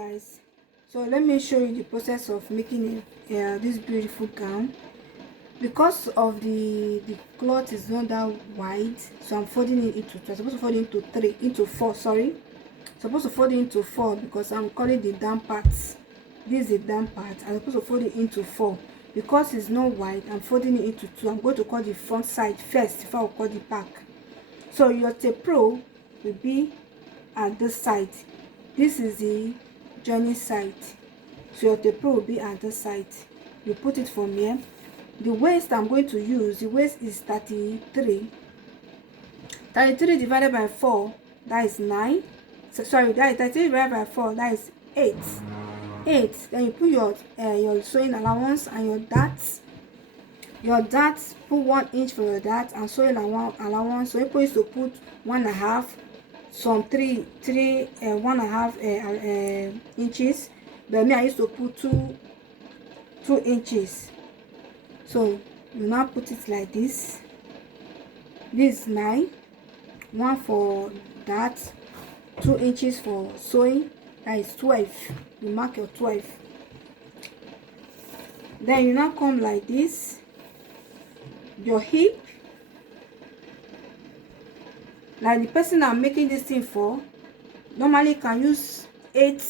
Guys, so let me show you the process of making this beautiful gown. Because of the cloth is not that wide, so I'm folding it into two. I'm supposed to fold it into four, sorry. Supposed to fold it into four because I'm calling the down parts. This is the down part. I'm supposed to fold it into four. Because it's not wide, I'm folding it into two. I'm going to cut the front side first before I cut the back. So your tape pro will be at this side. This is the joining side, so your tape pro will be at this side. You put it from here. The waist I'm going to use, the waist is 33 divided by 4, that is 9. So, sorry, that is 33 divided by 4, that is 8. Then you put your sewing allowance and your darts. Put 1 inch for your dart and sewing allowance. So you're supposed to put 1.5, some 3 1.5 inches, but me I used to put 2 inches. So you now put it like this. This is 9, 1 for that, 2 inches for sewing, that is 12. You mark your 12. Then you now come like this. Your hip, like the person I'm making this thing for, normally can use 8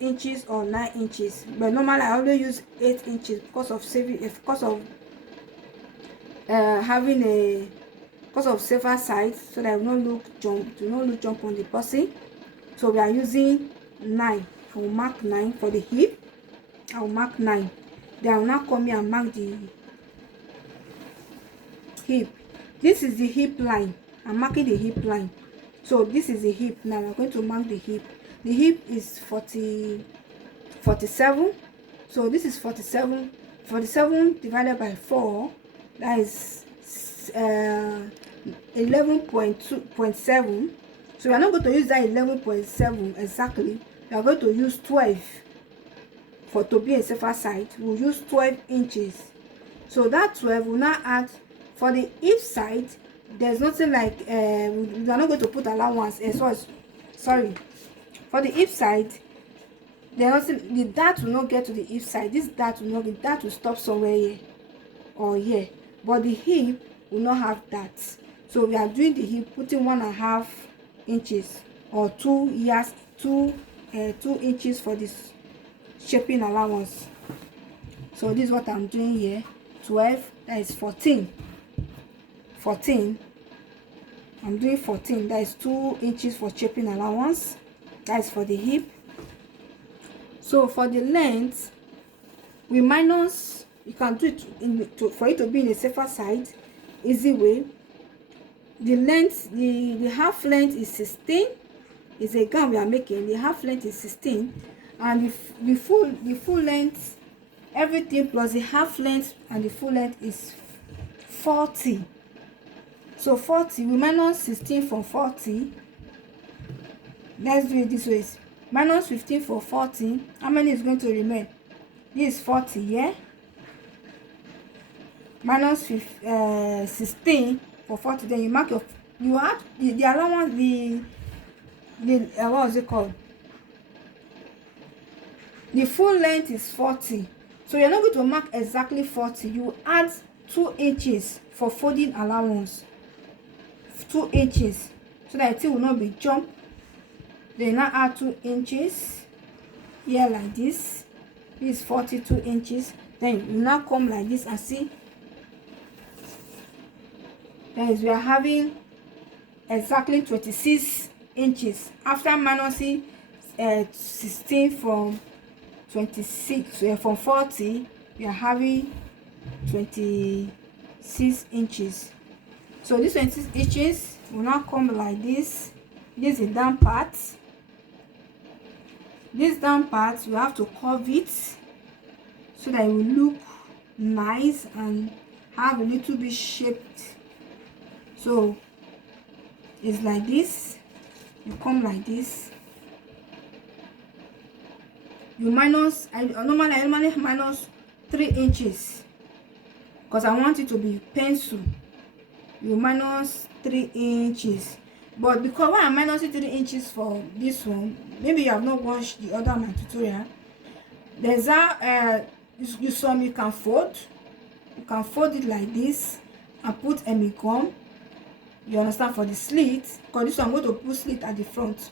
inches or 9 inches, but normally I always use 8 inches because of saving, because of having a safer side, so that it will not look jump on the person. So we are using 9. I will mark 9 for the hip. I will mark 9. Then I will now come here and mark the hip. This is the hip line. I'm marking the hip line. So this is the hip. Now I'm going to mark the hip. The hip is 47. So this is 47. 47 divided by 4, that is 11.7. So we are not going to use that 11.7 exactly. We are going to use 12 to be a safer side. We'll use 12 inches. So that 12 will now add for the hip side. There's nothing like we are not going to put allowance. Sorry, for the hip side, there's nothing. The dart will not get to the hip side. This dart will not get. That will stop somewhere here or here, but the hip will not have that. So we are doing the hip, putting 1.5 inches or 2 inches for this shaping allowance. So this is what I'm doing here. 12, that is 14. I'm doing 14, that is 2 inches for shaping allowance. That is for the hip. So for the length, we minus. You can do it for it to be in a safer side, easy way. The length, the half length is 16. It's a gown we are making. The half length is 16, and the full length, everything plus the half length and the full length is 40. So 40, we minus 16 from 40. Let's do it this way. Minus 15 for 40. How many is going to remain? This is 40, yeah? Minus 16 for 40. Then you mark you have the allowance, what was it called? The full length is 40. So you're not going to mark exactly 40. You add 2 inches for folding allowance. 2 inches, so that it will not be jump. Then now add 2 inches here like this. This is 42 inches. Then you now come like this and see. Guys, we are having exactly 26 inches after minusing 16 from 26. From 40, we are having 26 inches. So this 26 inches will now come like this. This is the down part. This down part, you have to curve it so that it will look nice and have a little bit shaped. So it's like this. You come like this. You minus. I normally minus 3 inches because I want it to be pencil. You minus 3 inches. But because why I'm minusing 3 inches for this one, maybe you have not watched the other my tutorial. There's a some you can fold. You can fold it like this and put gum. You understand, for the slit, because this one I'm going to put slit at the front.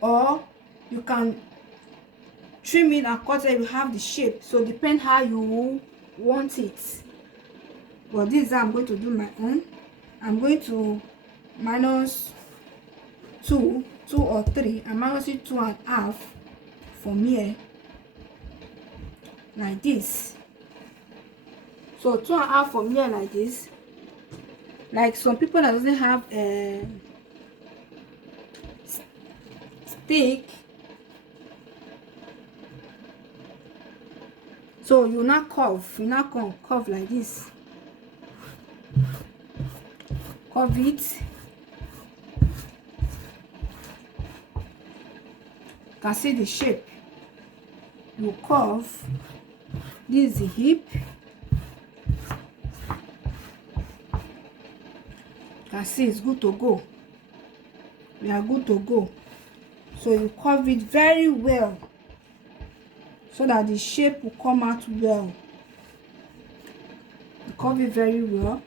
Or you can trim it and cut it. You have the shape, so depend how you want it. But this is how I'm going to do my own. I'm going to minus 2 or 3. I'm minusing 2.5 from here like this. So 2.5 from here like this. Like some people that doesn't have a stick, so you not curve like this. Curve it. You can see the shape. You curve. This is the hip. You can see it's good to go. We are good to go. So you curve it very well so that the shape will come out well. You curve it very well.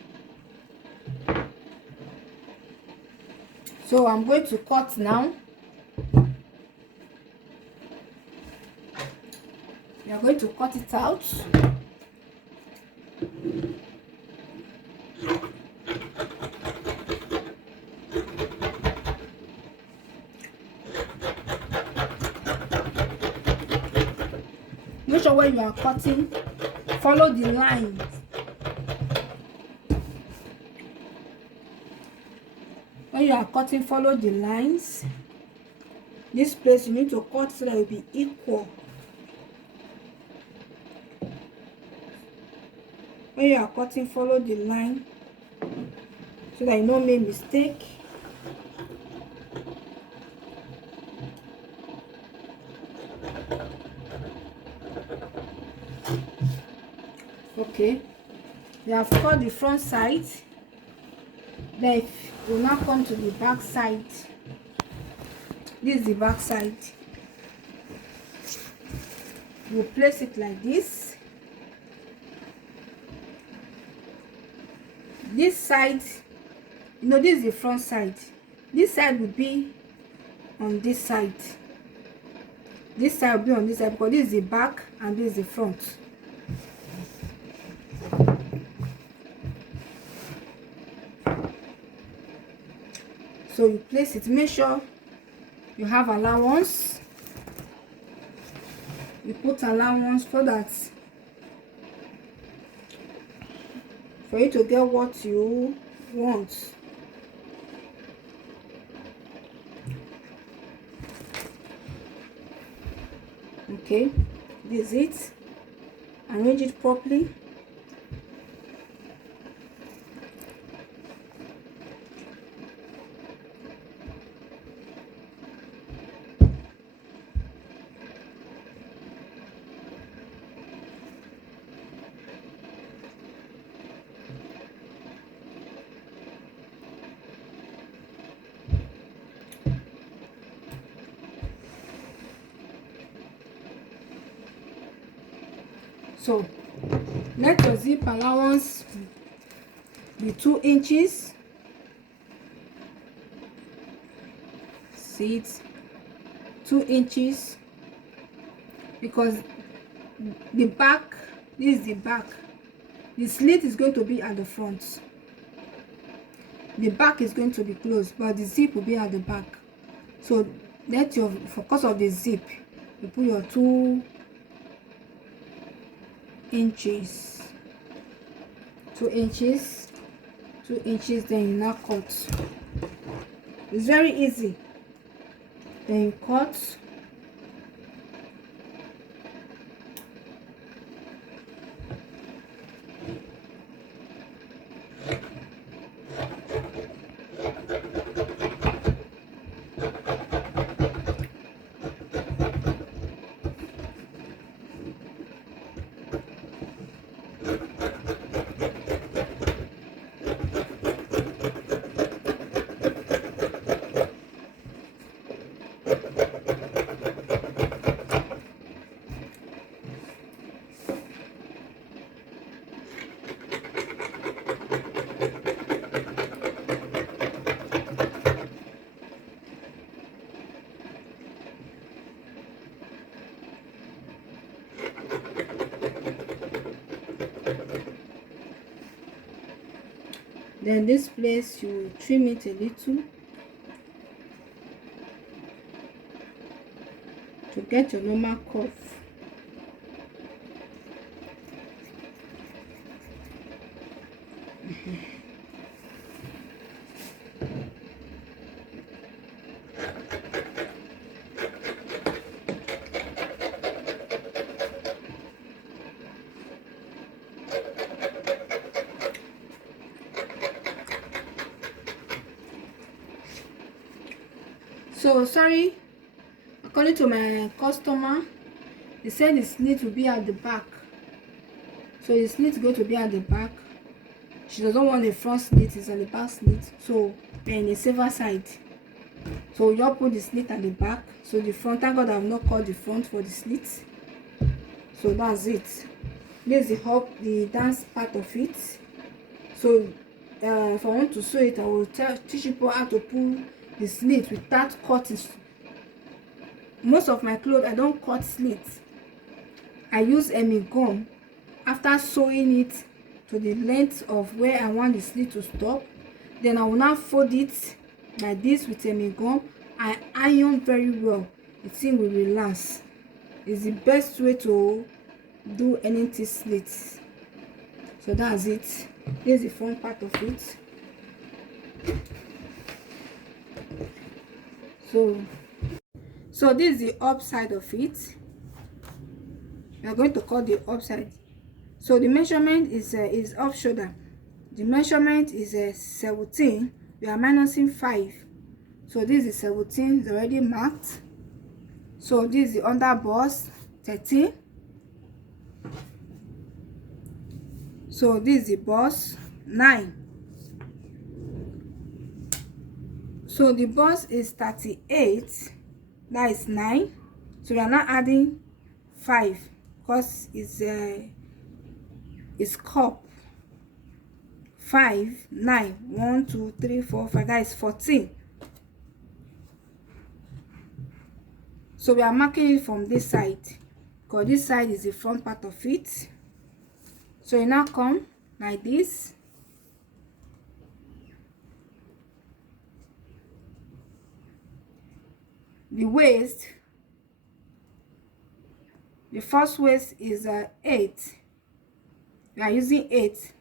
So I'm going to cut now. We are going to cut it out. Make sure when you are cutting, follow the lines. When you are cutting, follow the lines. This place you need to cut so that it will be equal. When you are cutting, follow the line so that you don't make mistake. Okay, you have cut the front side. Then you will now come to the back side. This is the back side. You place it like this. This side, you know, this is the front side. This side will be on this side. This side will be on this side because this is the back and this is the front. So you place it. Make sure you have allowance. You put allowance for that, for you to get what you want. Okay, this is it. Arrange it properly. So let your zip allowance be 2 inches. See it, 2 inches, because the back, this is the back, the slit is going to be at the front, the back is going to be closed, but the zip will be at the back. So let your, focus of the zip, you put your 2 inches, 2 inches, 2 inches, then you now cut. It's very easy. Then you cut. Then this place you trim it a little to get your normal curve. So sorry, according to my customer, they said the slit will be at the back. So the slit is going to be at the back. She doesn't want the front slit, it's on the back slit. So we're in a safer side. So we just put the slit at the back. So the front, thank God I've not cut the front for the slit. So that's it. This is the dance part of it. So if I want to sew it, I will teach people how to pull the slit without cutting. Most of my clothes I don't cut slits. I use gum after sewing it to the length of where I want the slit to stop. Then I will now fold it like this with gum. I iron very well. The thing will relax. It's the best way to do anything slits. So that's it. This is the front part of it. So this is the upside of it. We are going to cut the upside. So the measurement is off shoulder. The measurement is 17. We are minusing 5. So this is 17. It's already marked. So this is the under bust 13. So this is the bust 9. So the bust is 38. That is 9. So we are not adding 5 because it's cup. 5, 9, 1, 2, 3, 4, 5. That is 14. So we are marking it from this side because this side is the front part of it. So you now come like this. The waist, the first waist is 8. We are using 8.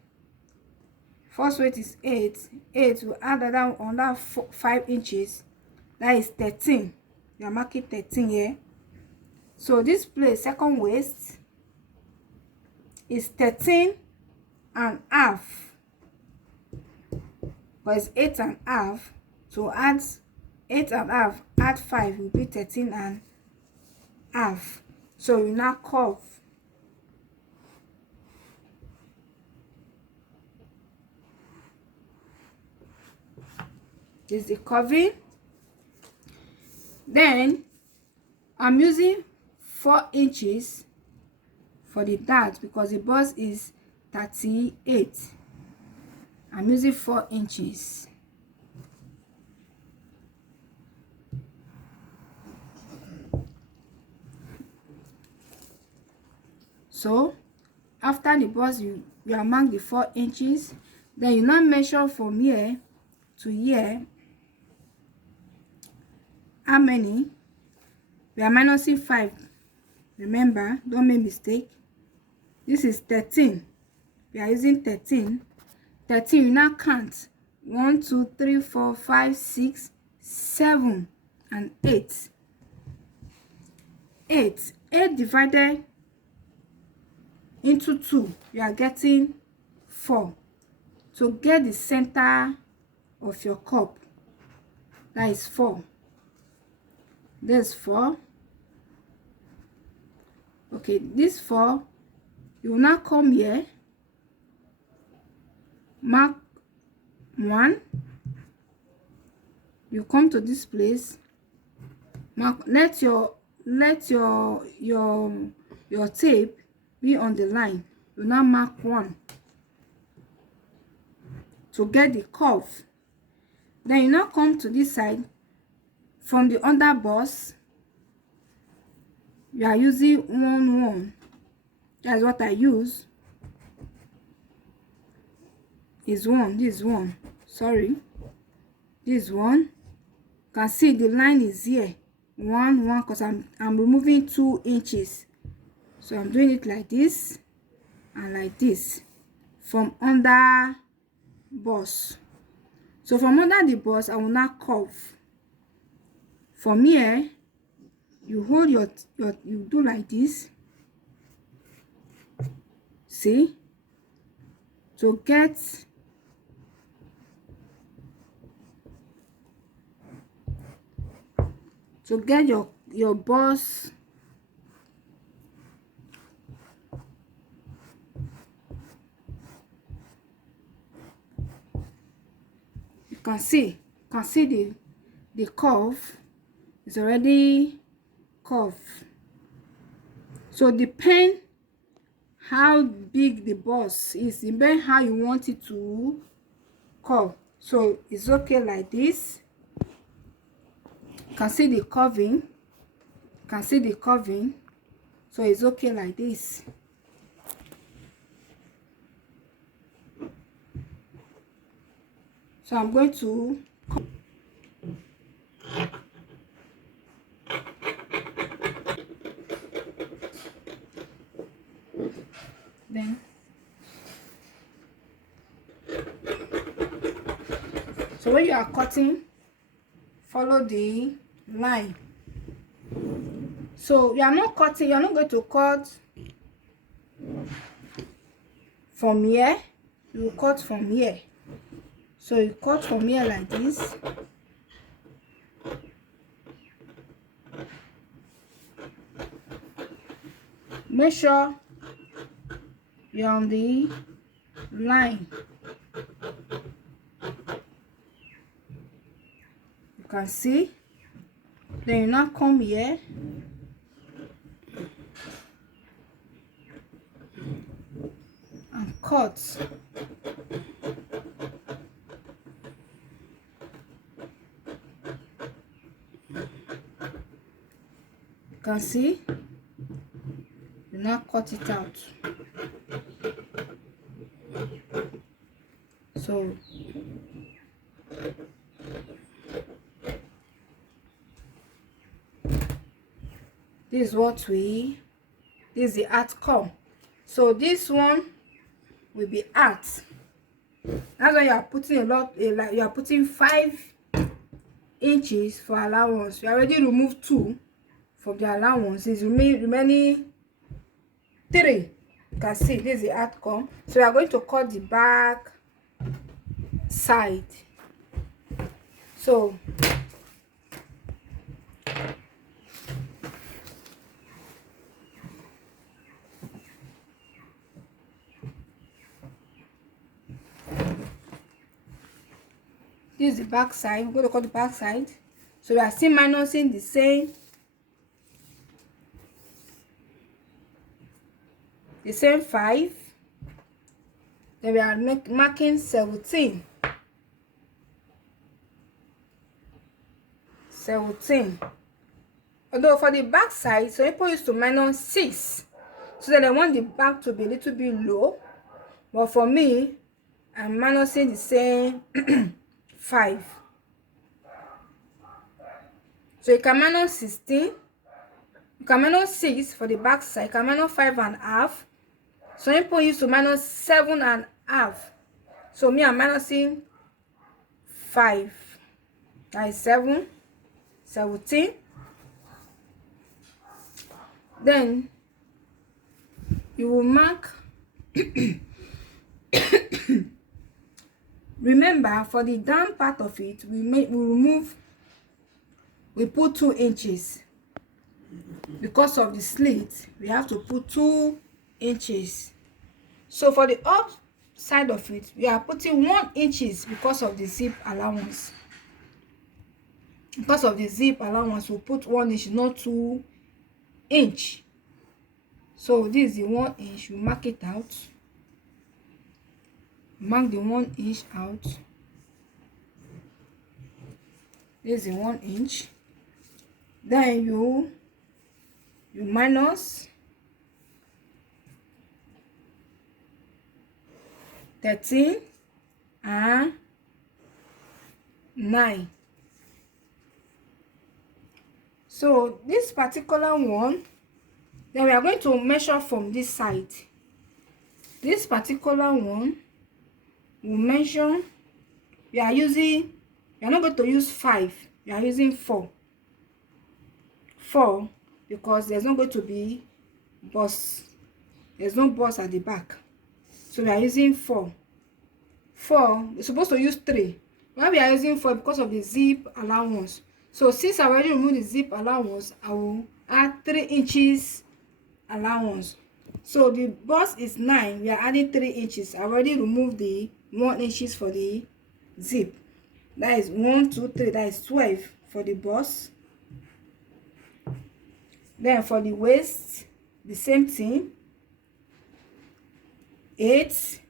First waist is 8. 8 will add that on that 5 inches. That is 13. We are marking 13 here. So this place, second waist, is 13 and half. But it's 8 and half. So add 8 and half, add 5 will be 13 and half. So you now curve. This is the curving. Then I'm using 4 inches for the dart because the bust is 38. I'm using 4 inches. So after the bust, you are marked the 4 inches. Then you now measure from here to here. How many? We are minusing 5. Remember, don't make mistake. This is 13. We are using 13. 13, you now count. 1, 2, 3, 4, 5, 6, 7, and 8. 8 divided into 2, you are getting 4. To get the center of your cup, that is 4. There's 4. Okay, this 4, you will now come here, mark 1. You come to this place, mark. Let your tape be on the line. You now mark 1 to get the curve. Then you now come to this side. From the under bust, you are using 1, 1. That's what I use. is 1. This is 1. Sorry, this one. You can see the line is here. 1 1, because I'm removing 2 inches. So I'm doing it like this and like this from under bust. So from under the bust, I will now curve. From here, you hold your you do like this. See, to get your bust. You can see the curve is already curved. So depend how big the bust is, depend how you want it to curve. So it's okay like this. You can see the curving. You can see the curving. So it's okay like this. So I'm going to then so when you are cutting, follow the line. So you are not cutting, you are not going to cut from here, you will cut from here. So you cut from here like this. Make sure you're on the line. You can see. Then you now come here. And cut. You can see. You now cut it out. So this is what this is the outcome. So this one will be art. That's why you are putting like you are putting 5 inches for allowance. You already removed 2 from the allowance. It's remaining 3. You can see this is the outcome. So we are going to cut the back side. So this is the back side. We're going to cut the back side. So we are still minusing the same 5. Then we are marking 17. Although for the back side, so people used to minus 6. So that I want the back to be a little bit low. But for me, I'm minusing the same 5. So you can minus 16. You can minus 6 for the back side. You can minus 5.5. So people used to minus 7.5. So me, I'm minusing 5. That is 17. Then you will mark. Remember, for the down part of it, we put 2 inches. Because of the slit, we have to put 2 inches. So for the up side of it, we are putting 1 inches because of the zip allowance. Because of the zip allowance, we'll put 1 inch, not 2 inch. So this is the 1 inch. You mark it out. Mark the 1 inch out. This is the 1 inch. Then you minus 13. and 9. So this particular one, then we are going to measure from this side. This particular one we measure, we are not going to use 5, we are using 4 because there's not going to be bust, there's no bust at the back, so we are using 4. We're supposed to use 3. Why we are using 4? Because of the zip allowance. So since I already removed the zip allowance, I will add 3 inches allowance. So the bust is 9, we are adding 3 inches. I already removed the 1 inches for the zip. That is 1, 2, 3, that is 12 for the bust. Then for the waist, the same thing, 8,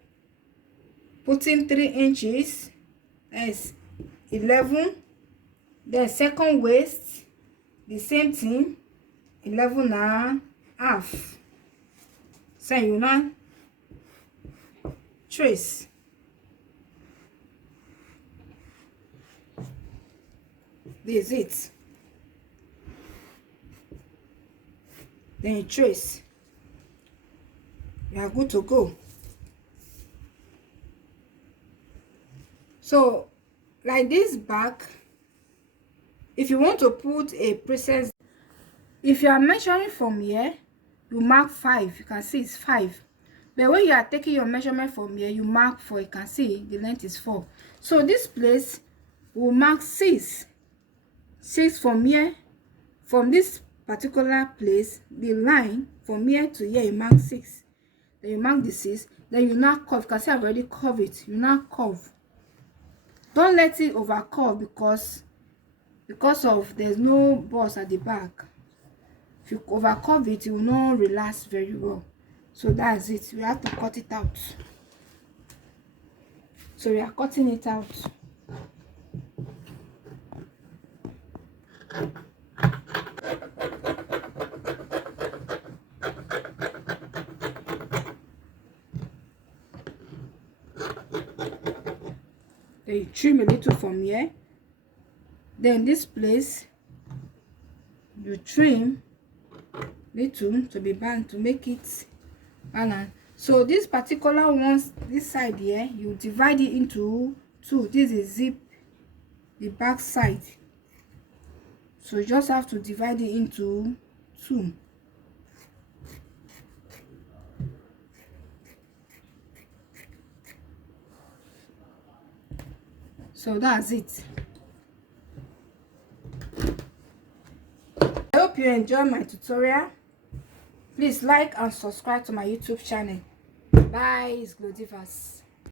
putting 3 inches, that is 11. Then second waist, the same thing, 11.5. So you now trace. This is it. Then you trace. You are good to go. So like this back, if you want to put a princess, if you are measuring from here, you mark 5. You can see it's 5. But when you are taking your measurement from here, you mark 4. You can see the length is 4. So this place will mark 6. 6 from here. From this particular place, the line from here to here, you mark 6. Then you mark the 6. Then you now curve. You can see I've already curved it. You now curve. Don't let it over curve because of there's no bust at the back. If you over curve it, it will not relax very well. So that's it. We have to cut it out. So we are cutting it out. Then you trim a little from here. Then this place you trim little to be balanced, to make it balanced. So this particular ones, this side here, you divide it into 2. This is zip, the back side. So you just have to divide it into 2. So that's it. I hope you enjoy my tutorial. Please like and subscribe to my YouTube channel. Bye, it's Glodivas.